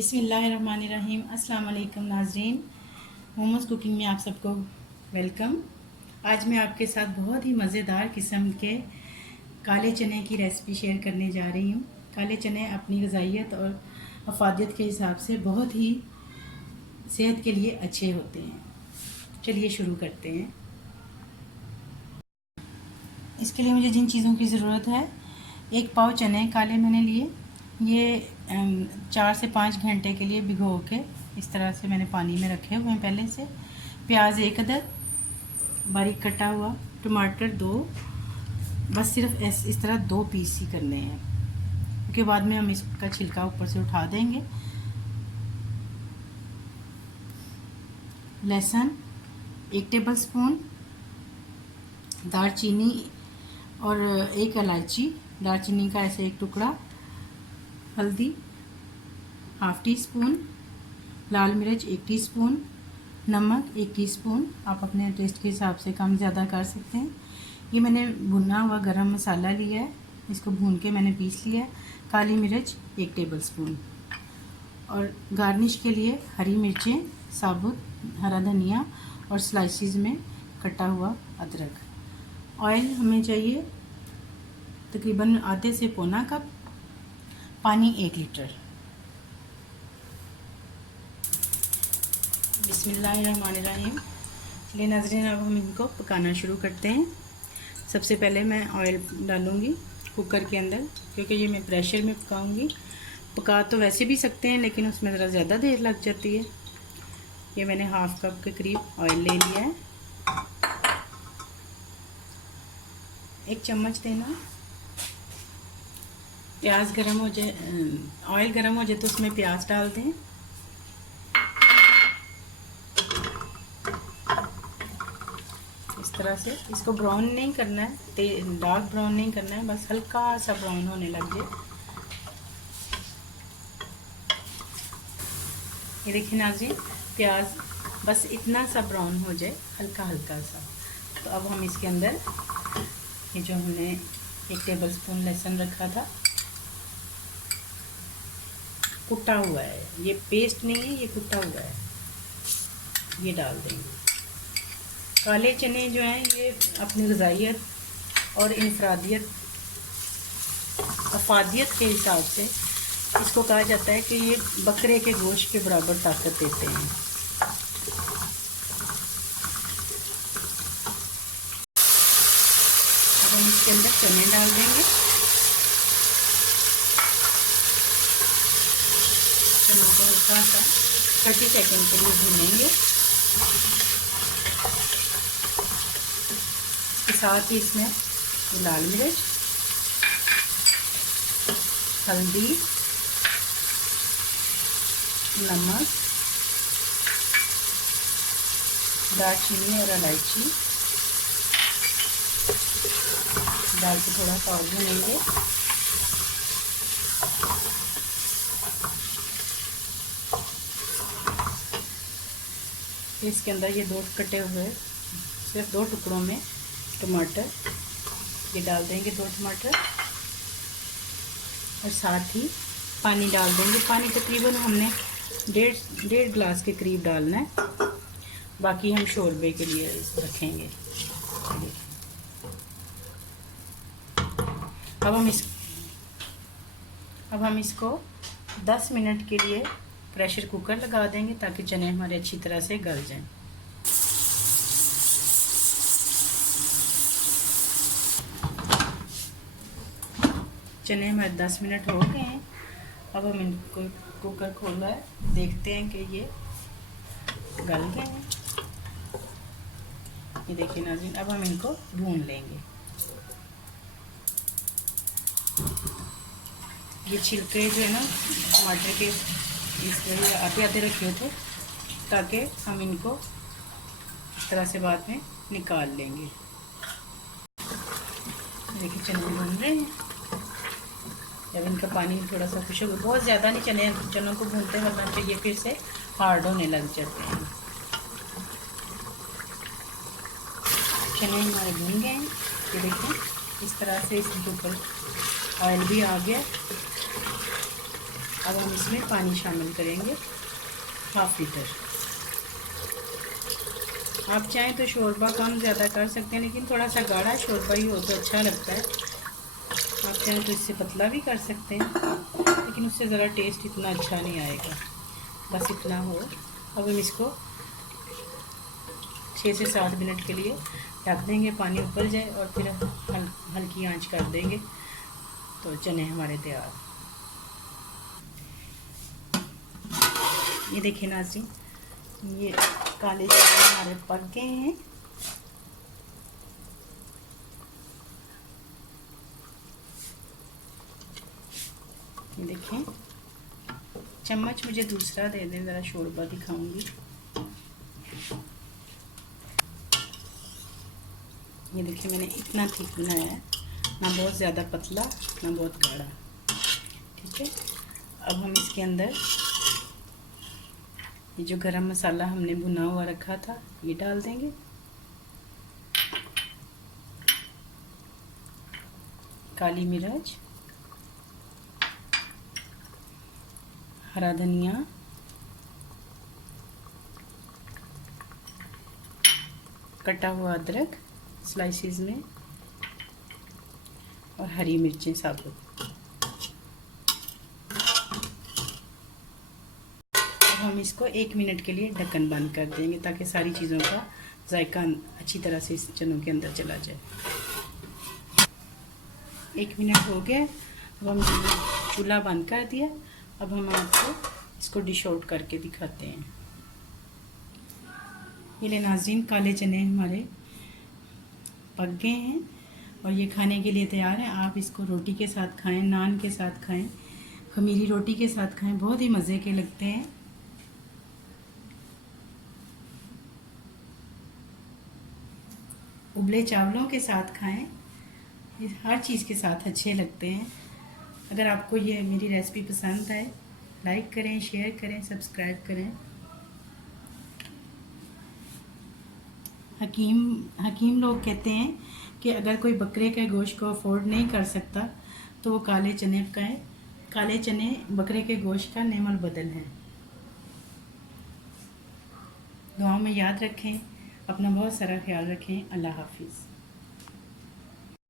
बिस्मिल्लाहिर्रहमानिर्रहीम। अस्सलाम वालेकुम नाज़रीन, मोमोज़ कुकिंग में आप सबको वेलकम। आज मैं आपके साथ बहुत ही मज़ेदार किस्म के काले चने की रेसिपी शेयर करने जा रही हूँ। काले चने अपनी ग़िज़ाइयत और अफादियत के हिसाब से बहुत ही सेहत के लिए अच्छे होते हैं। चलिए शुरू करते हैं। इसके लिए मुझे जिन चीज़ों की ज़रूरत है, 1 पाव चने काले मैंने लिए। ये 4 से 5 घंटे के लिए भिगो के इस तरह से मैंने पानी में रखे हुए हैं पहले से। प्याज 1 अदद बारीक कटा हुआ, टमाटर 2, बस सिर्फ इस तरह 2 पीस ही करने हैं, क्योंकि बाद में हम इसका छिलका ऊपर से उठा देंगे। लहसुन 1 टेबलस्पून, दालचीनी और 1 इलायची, दालचीनी का ऐसे 1 टुकड़ा, हल्दी ½ टीस्पून, लाल मिर्च 1 टीस्पून, नमक 1 टीस्पून। आप अपने टेस्ट के हिसाब से कम ज़्यादा कर सकते हैं। ये मैंने भुना हुआ गरम मसाला लिया है, इसको भून के मैंने पीस लिया है। काली मिर्च 1 टेबलस्पून और गार्निश के लिए हरी मिर्चें, साबुत हरा धनिया और स्लाइसिस में कटा हुआ अदरक। ऑयल हमें चाहिए तकरीबन आधे से पौना कप, पानी 1 लीटर। बिस्मिल्लाहिर्रहमानिर्रहीम। चलिए नाज़रीन, अब हम इनको पकाना शुरू करते हैं। सबसे पहले मैं ऑयल डालूँगी कुकर के अंदर, क्योंकि ये मैं प्रेशर में पकाऊँगी। पका तो वैसे भी सकते हैं, लेकिन उसमें ज़रा ज़्यादा देर लग जाती है। ये मैंने ½ कप के करीब ऑयल ले लिया है। 1 चम्मच देना। प्याज गरम हो जाए, ऑयल गरम हो जाए तो उसमें प्याज डाल दें। इस तरह से इसको ब्राउन नहीं करना है, डार्क ब्राउन नहीं करना है, बस हल्का सा ब्राउन होने लग जाए। ये देखिए नाज़रीन, प्याज बस इतना सा ब्राउन हो जाए, हल्का हल्का सा। तो अब हम इसके अंदर ये जो हमने 1 टेबलस्पून लहसुन रखा था, कुटा हुआ है, ये पेस्ट नहीं है, ये कुटा हुआ है, ये डाल देंगे। काले चने जो हैं ये अपनी ग़िज़ाइयत और इनफरादियत अफादियत के हिसाब से इसको कहा जाता है कि ये बकरे के गोश्त के बराबर ताकत देते हैं। अब हम इसके अंदर चने डाल देंगे। चनों को हल्का सा 30 सेकंड के लिए भूनेंगे। साथ ही इसमें लाल मिर्च, हल्दी, नमक, दालचीनी और इलायची डाल के थोड़ा सा और भूनेंगे। इसके अंदर ये 2 कटे हुए, सिर्फ 2 टुकड़ों में टमाटर ये डाल देंगे, 2 टमाटर, और साथ ही पानी डाल देंगे। पानी तकरीबन हमने डेढ़ गिलास के करीब डालना है, बाकी हम शोरबे के लिए रखेंगे। अब हम इसको 10 मिनट के लिए प्रेशर कुकर लगा देंगे, ताकि चने हमारे अच्छी तरह से गल जाएं। चने हमारे 10 मिनट हो गए हैं। अब हम इनको कुकर खोला है, देखते हैं कि ये गल गए हैं। ये देखिए नाज़रीन, अब हम इनको भून लेंगे। ये छिलके जो है ना टमाटर के, इसके आधे आधे रखे हुए थे, ताकि हम इनको इस तरह से बाद में निकाल लेंगे। देखिए चने भून रहे हैं। जब इनका पानी थोड़ा सा खुश हो, बहुत ज़्यादा नहीं चनों को भूनते, वरना चाहिए फिर से हार्ड होने लग जाते हैं। चने हमारे भून गए हैं। ये देखिए इस तरह से इसके ऊपर ऑयल भी आ गया। अब हम इसमें पानी शामिल करेंगे, 1/2 लीटर। आप चाहें तो शोरबा कम ज़्यादा कर सकते हैं, लेकिन थोड़ा सा गाढ़ा शोरबा ही हो तो अच्छा लगता है। आप चाहें तो इससे पतला भी कर सकते हैं, लेकिन उससे ज़रा टेस्ट इतना अच्छा नहीं आएगा। बस इतना हो। अब हम इसको 6 से 7 मिनट के लिए ढक देंगे, पानी उबल जाए और फिर हल्की आंच कर देंगे तो चने हमारे तैयार। ये देखिए नाज़रीन, ये काले चने हमारे पक गए हैं। ये देखें, चम्मच मुझे दूसरा दे दें, ज़रा शोरबा दिखाऊंगी। ये देखिए, मैंने इतना थिक बनाया है, ना बहुत ज़्यादा पतला ना बहुत गाढ़ा। ठीक है, अब हम इसके अंदर ये जो गरम मसाला हमने भुना हुआ रखा था ये डाल देंगे। काली मिर्च, हरा धनिया, कटा हुआ अदरक स्लाइसेस में, और हरी मिर्चें साबुत। अब हम इसको 1 मिनट के लिए ढक्कन बंद कर देंगे ताकि सारी चीज़ों का जायका अच्छी तरह से इस चनों के अंदर चला जाए। 1 मिनट हो गया, अब हम चूल्हा बंद कर दिया। अब हम आपको इसको डिश आउट करके दिखाते हैं। ये ले नाज़रीन, काले चने हमारे पक गए हैं और ये खाने के लिए तैयार है। आप इसको रोटी के साथ खाएं, नान के साथ खाएं, खमीरी रोटी के साथ खाएं, बहुत ही मज़े के लगते हैं। उबले चावलों के साथ खाएं, ये हर चीज़ के साथ अच्छे लगते हैं। अगर आपको ये मेरी रेसिपी पसंद आए, लाइक करें, शेयर करें, सब्सक्राइब करें। हकीम लोग कहते हैं कि अगर कोई बकरे के गोश्त को अफोर्ड नहीं कर सकता तो वो काले चने खाएं। काले चने बकरे के गोश्त का नेमल बदल है। दुआओं में याद रखें, अपना बहुत सारा ख्याल रखें। अल्लाह हाफिज़।